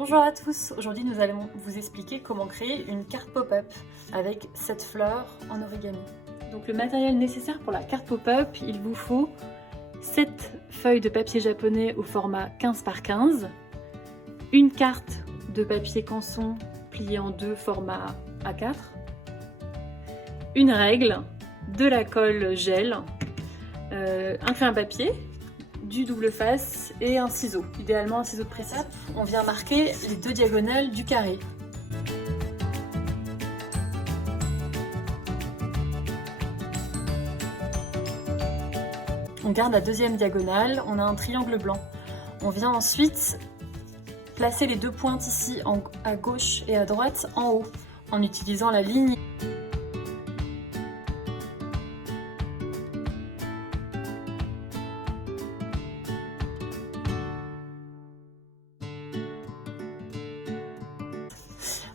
Bonjour à tous, aujourd'hui nous allons vous expliquer comment créer une carte pop-up avec 7 fleurs en origami. Donc le matériel nécessaire pour la carte pop-up, il vous faut 7 feuilles de papier japonais au format 15 par 15, une carte de papier canson pliée en deux format A4, une règle, de la colle gel, un crayon à papier, du double face et un ciseau, idéalement un ciseau de précision. On vient marquer les deux diagonales du carré. On garde la deuxième diagonale, on a un triangle blanc. On vient ensuite placer les deux pointes ici à gauche et à droite en haut en utilisant la ligne.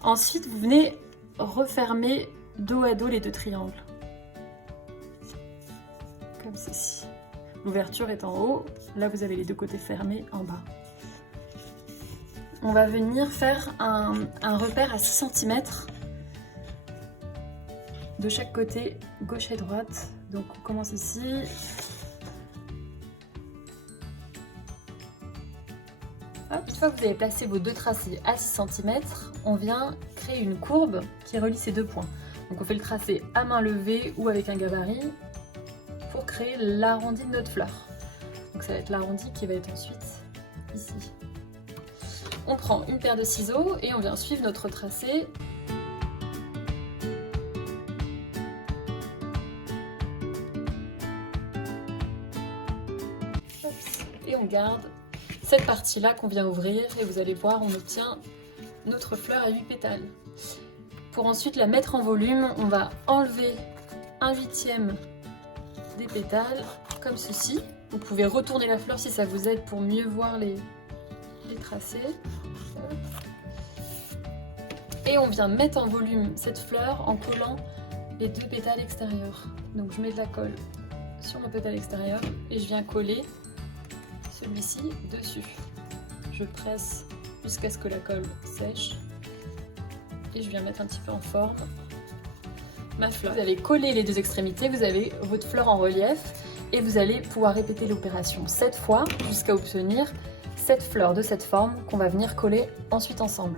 Ensuite, vous venez refermer dos à dos les deux triangles. Comme ceci. L'ouverture est en haut, là vous avez les deux côtés fermés en bas. On va venir faire un repère à 6 cm de chaque côté, gauche et droite. Donc on commence ici. Hop, une fois que vous avez placé vos deux tracés à 6 cm, on vient créer une courbe qui relie ces deux points. Donc on fait le tracé à main levée ou avec un gabarit pour créer l'arrondi de notre fleur. Donc ça va être l'arrondi qui va être ensuite ici. On prend une paire de ciseaux et on vient suivre notre tracé. Et on garde cette partie-là qu'on vient ouvrir et vous allez voir, on obtient notre fleur à 8 pétales. Pour ensuite la mettre en volume, on va enlever 1/8 des pétales, comme ceci. Vous pouvez retourner la fleur si ça vous aide pour mieux voir les tracés. Et on vient mettre en volume cette fleur en collant les deux pétales extérieurs. Donc je mets de la colle sur mon pétale extérieur et je viens coller celui-ci dessus. Je presse jusqu'à ce que la colle sèche et je viens mettre un petit peu en forme ma fleur. Vous allez coller les deux extrémités, vous avez votre fleur en relief et vous allez pouvoir répéter l'opération 7 fois jusqu'à obtenir 7 fleurs de cette forme qu'on va venir coller ensuite ensemble.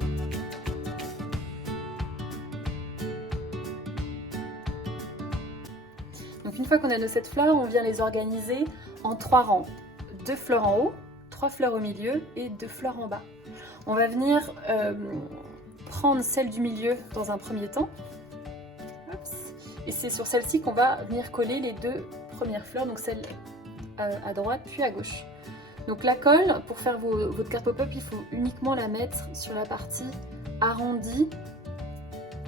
Donc une fois qu'on a nos 7 fleurs, on vient les organiser en 3 rangs. 2 fleurs en haut, 3 fleurs au milieu et 2 fleurs en bas. On va venir prendre celle du milieu dans un premier temps. Et c'est sur celle-ci qu'on va venir coller les deux premières fleurs, donc celle à droite puis à gauche. Donc la colle, pour faire votre carte pop-up, il faut uniquement la mettre sur la partie arrondie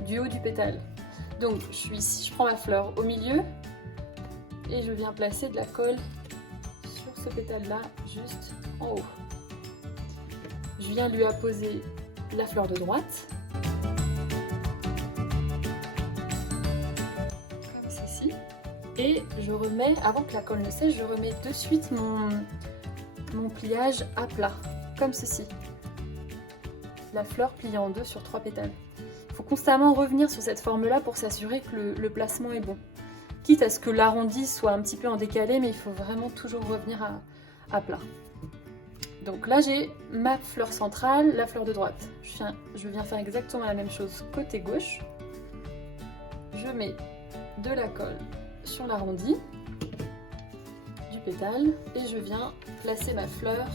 du haut du pétale. Donc je suis ici, je prends ma fleur au milieu et je viens placer de la colle sur ce pétale-là, juste en haut. Je viens lui apposer la fleur de droite. Comme ceci. Et je remets, avant que la colle ne sèche, je remets de suite mon pliage à plat, comme ceci. La fleur pliée en deux sur 3 pétales. Il faut constamment revenir sur cette forme-là pour s'assurer que le placement est bon. Quitte à ce que l'arrondi soit un petit peu en décalé, mais il faut vraiment toujours revenir à plat. Donc là j'ai ma fleur centrale, la fleur de droite. Je viens faire exactement la même chose côté gauche. Je mets de la colle sur l'arrondi du pétale et je viens placer ma fleur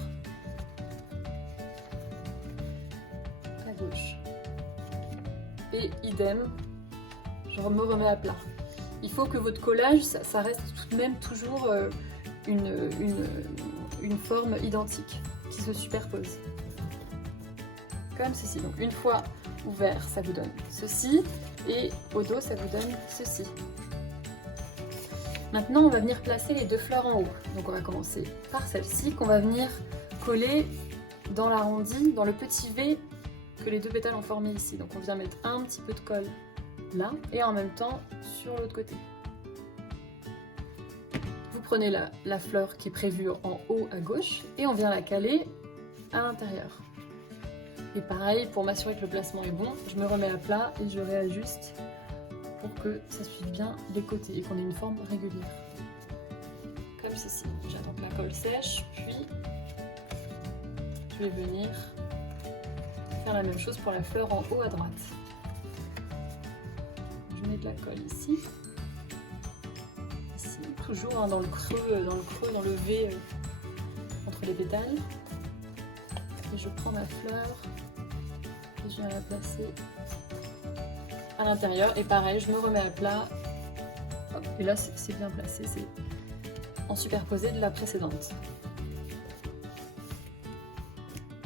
à gauche. Et idem, je me remets à plat. Il faut que votre collage, ça reste tout de même toujours une forme identique qui se superpose. Comme ceci. Donc une fois ouvert, ça vous donne ceci et au dos, ça vous donne ceci. Maintenant, on va venir placer les deux fleurs en haut. Donc on va commencer par celle-ci qu'on va venir coller dans l'arrondi, dans le petit V que les deux pétales ont formé ici. Donc on vient mettre un petit peu de colle là et en même temps sur l'autre côté. Vous prenez la fleur qui est prévue en haut à gauche et on vient la caler à l'intérieur. Et pareil, pour m'assurer que le placement est bon, je me remets à plat et je réajuste pour que ça suive bien les côtés et qu'on ait une forme régulière. Comme ceci. J'attends que la colle sèche, puis je vais venir faire la même chose pour la fleur en haut à droite. Je mets de la colle ici, toujours hein, dans le creux, dans le V entre les pétales. Et je prends ma fleur et je viens la placer à l'intérieur. Et pareil, je me remets à plat. Hop, et là, c'est bien placé, c'est en superposé de la précédente.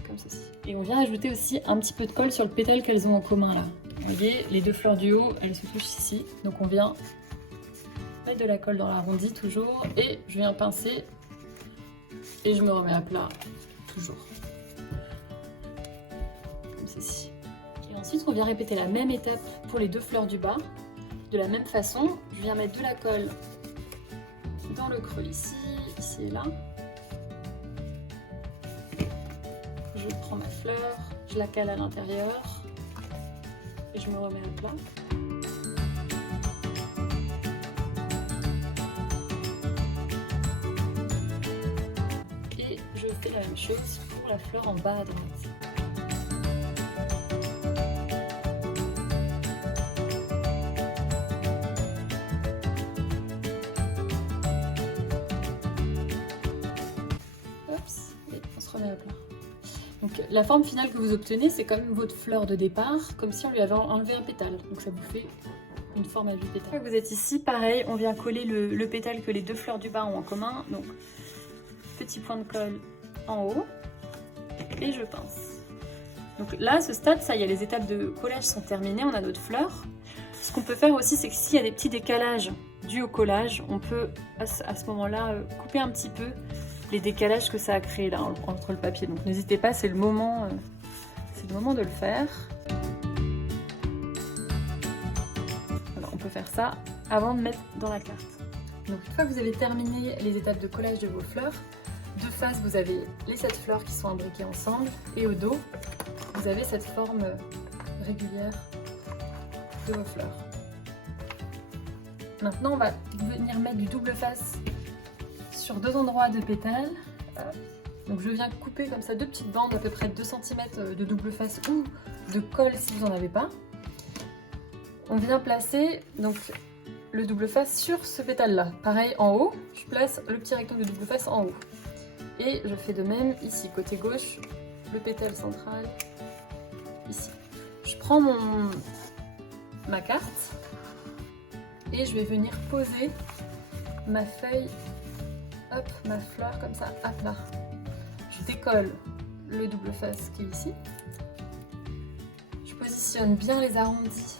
Comme ceci. Et on vient ajouter aussi un petit peu de colle sur le pétale qu'elles ont en commun là. Vous voyez, les deux fleurs du haut, elles se touchent ici. Donc on vient mettre de la colle dans l'arrondi toujours. Et je viens pincer. Et je me remets à plat toujours. Comme ceci. Et ensuite, on vient répéter la même étape pour les deux fleurs du bas. De la même façon, je viens mettre de la colle dans le creux ici, ici et là. Je prends ma fleur, je la cale à l'intérieur et je me remets à plat. Et je fais la même chose pour la fleur en bas à droite. Et on se remet à plat. Donc la forme finale que vous obtenez, c'est comme votre fleur de départ, comme si on lui avait enlevé un pétale. Donc ça vous fait une forme à 8 pétales. Vous êtes ici, pareil, on vient coller le pétale que les deux fleurs du bas ont en commun. Donc petit point de colle en haut et je pince. Donc là, à ce stade, ça y est, les étapes de collage sont terminées, on a notre fleur. Ce qu'on peut faire aussi, c'est que s'il y a des petits décalages dus au collage, on peut à ce moment-là couper un petit peu les décalages que ça a créé là entre le papier. Donc n'hésitez pas, c'est le moment de le faire. Alors, on peut faire ça avant de mettre dans la carte. Donc une fois que vous avez terminé les étapes de collage de vos fleurs, de face vous avez les 7 fleurs qui sont imbriquées ensemble et au dos vous avez cette forme régulière de vos fleurs. Maintenant on va venir mettre du double face sur 2 endroits de pétales. Donc je viens couper comme ça 2 petites bandes à peu près 2 cm de double face ou de colle si vous n'en avez pas. On vient placer donc le double face sur ce pétale là. Pareil en haut, je place le petit rectangle de double face en haut. Et je fais de même ici, côté gauche, le pétale central, ici. Je prends ma carte et je vais venir poser ma feuille, hop, ma fleur comme ça à plat. Je décolle le double face qui est ici. Je positionne bien les arrondis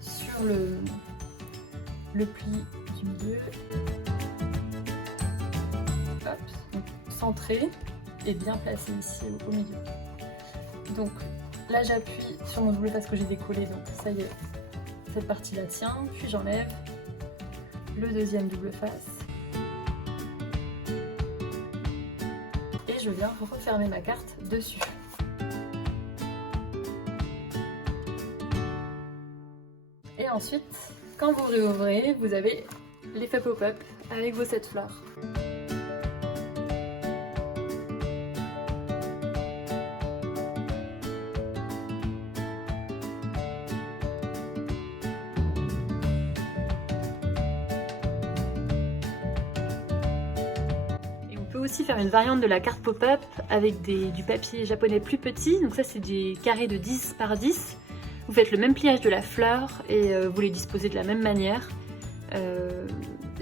sur le pli du milieu. Hop, donc centré et bien placé ici au milieu. Donc là j'appuie sur mon double face que j'ai décollé, donc ça y est, cette partie là tient, puis j'enlève le deuxième double face. Et je viens refermer ma carte dessus. Et ensuite, quand vous réouvrez, vous avez l'effet pop-up avec vos 7 fleurs. Aussi faire une variante de la carte pop-up avec du papier japonais plus petit, donc ça c'est des carrés de 10 par 10. Vous faites le même pliage de la fleur et vous les disposez de la même manière.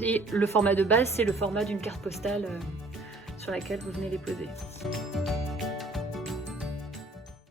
Et le format de base c'est le format d'une carte postale sur laquelle vous venez les poser.